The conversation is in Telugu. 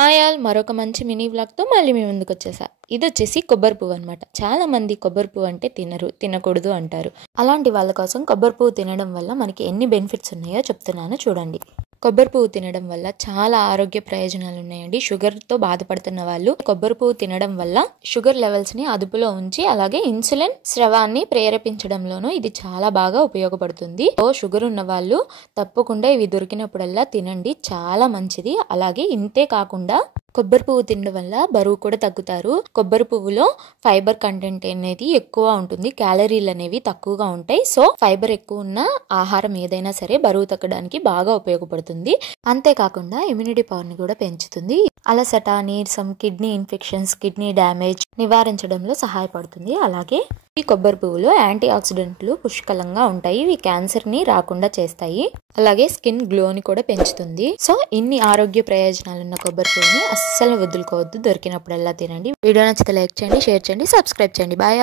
హాయ్ ఆల్, మరొక మంచి మినీ వ్లాగ్తో మళ్ళీ మీ ముందుకు వచ్చేసా. ఇది వచ్చేసి కొబ్బరి పువ్వు అనమాట. చాలా మంది కొబ్బరి పువ్వు అంటే తినకూడదు అంటారు. అలాంటి వాళ్ళ కోసం కొబ్బరి పువ్వు తినడం వల్ల మనకి ఎన్ని బెనిఫిట్స్ ఉన్నాయో చెప్తున్నాను చూడండి. కొబ్బరి పువ్వు తినడం వల్ల చాలా ఆరోగ్య ప్రయోజనాలు ఉన్నాయండి. షుగర్తో బాధపడుతున్న వాళ్ళు కొబ్బరి పువ్వు తినడం వల్ల షుగర్ లెవెల్స్ ని అదుపులో ఉంచి అలాగే ఇన్సులిన్ స్రవాన్ని ప్రేరేపించడంలోనూ ఇది చాలా బాగా ఉపయోగపడుతుంది. షుగర్ ఉన్న వాళ్ళు తప్పకుండా ఇవి దొరికినప్పుడల్లా తినండి, చాలా మంచిది. అలాగే ఇంతే కాకుండా కొబ్బరి పువ్వు తినడం వల్ల బరువు కూడా తగ్గుతారు. కొబ్బరి పువ్వులో ఫైబర్ కంటెంట్ అనేది ఎక్కువ ఉంటుంది, క్యాలరీలు అనేవి తక్కువగా ఉంటాయి. సో ఫైబర్ ఎక్కువ ఉన్న ఆహారం ఏదైనా సరే బరువు తగ్గడానికి బాగా ఉపయోగపడుతుంది. అంతేకాకుండా ఇమ్యూనిటీ పవర్ ని కూడా పెంచుతుంది. అలసట, నీరసం, కిడ్నీ ఇన్ఫెక్షన్స్, కిడ్నీ డ్యామేజ్ నివారించడంలో సహాయపడుతుంది. అలాగే ఈ కొబ్బరి పువ్వులో యాంటీ ఆక్సిడెంట్లు పుష్కలంగా ఉంటాయి. ఇవి క్యాన్సర్ ని రాకుండా చేస్తాయి. అలాగే స్కిన్ గ్లోని కూడా పెంచుతుంది. సో ఇన్ని ఆరోగ్య ప్రయోజనాలు ఉన్న కొబ్బరి పువ్వుని అస్సలు వదులుకోవద్దు. దొరికినప్పుడల్లా తినండి. వీడియో నచ్చితే లైక్ చేయండి, షేర్ చేయండి, సబ్స్క్రైబ్ చేయండి. బాయ్.